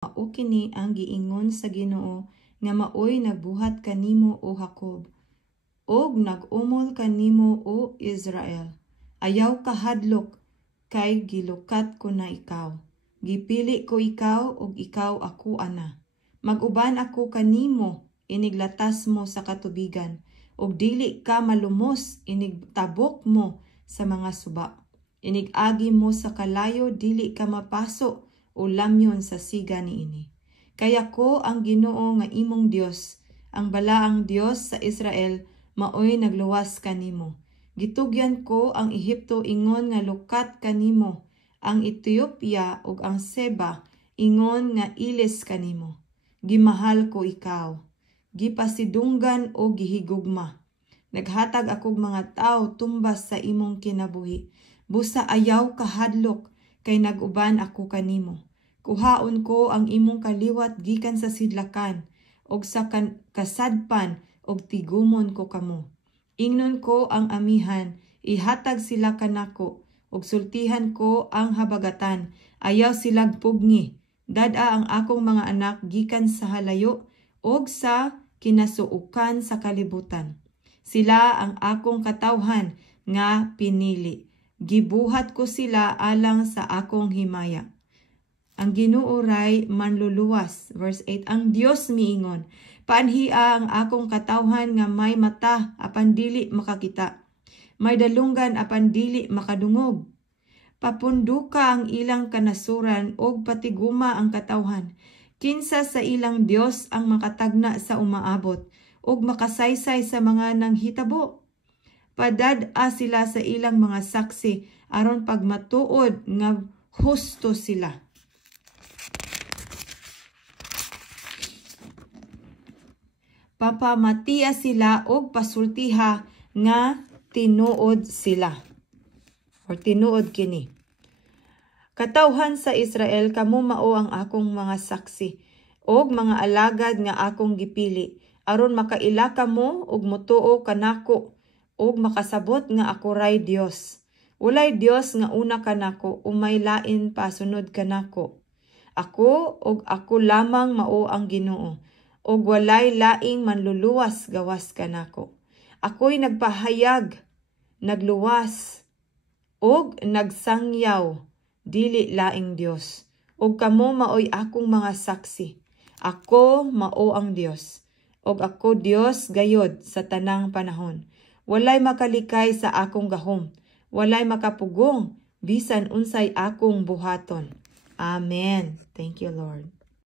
Mao kini ang giingon sa Ginoo nga maoy nagbuhat kanimo o Jacob, og nag-umol kanimo o Israel. Ayaw ka hadlok, kay gilukat ko na ikaw. Gipili ko ikaw, og ikaw ako ana. Mag-uban ako kanimo, iniglatas mo sa katubigan, og dili ka malumos, inigtabok mo sa mga suba. Inigagi mo sa kalayo, dili ka mapaso, o lamyon sa siga niini. Kaya ko ang Ginoo nga imong Dios, ang balaang Dios sa Israel, maoy nagluwas kanimo. Gitugyan ko ang Ehipto ingon nga lukat kanimo, ang Ethiopia ug ang Seba ingon nga ilis kanimo. Gimahal ko ikaw, gipasidunggan o gihigugma. Naghatag akog mga tao tumbas sa imong kinabuhi. Busa ayaw kahadlok, kay nag-uban ako kanimo. Kuhaon ko ang imong kaliwat gikan sa sidlakan, og sa kasadpan, og tigumon ko kamo. Ingnon ko ang amihan, ihatag sila kanako, og sultihan ko ang habagatan, ayaw silag pugni. Dada ang akong mga anak gikan sa halayo, og sa kinasuukan sa kalibutan. Sila ang akong katawhan nga pinili. Gibuhat ko sila alang sa akong himaya. Ang Ginoo ray manluluwas. Verse 8, ang Dios miingon, paanhia ang akong katawhan nga may mata apan dili makakita. May dalunggan apan dili makadungog. Papunduka ang ilang kanasuran og patiguma ang katawhan. Kinsa sa ilang Dios ang makatagna sa umaabot og makasaysay sa mga nanghitabo. Padad-a sila sa ilang mga saksi aron pagmatuod nga husto sila. Papamatiya sila og pasultiha nga tinuod sila. Or tinuod kini. Katawhan sa Israel, kamo mao ang akong mga saksi og mga alagad nga akong gipili aron makaila kamo og motuo kanako og makasabot nga ako ray Dios. Walay Dios nga una kanako, umay lain pa sunod kanako. Ako og ako lamang mao ang Ginoo, og walay laing manluluwas gawas kanako. Ako'y nagpahayag, nagluwas, og nagsangyaw, dili laing Dios. Og kamo maoy akong mga saksi. Ako mao ang Dios, og ako Dios gayod sa tanang panahon. Walay makalikay sa akong gahom, walay makapugong, bisan unsay akong buhaton. Amen. Thank you, Lord.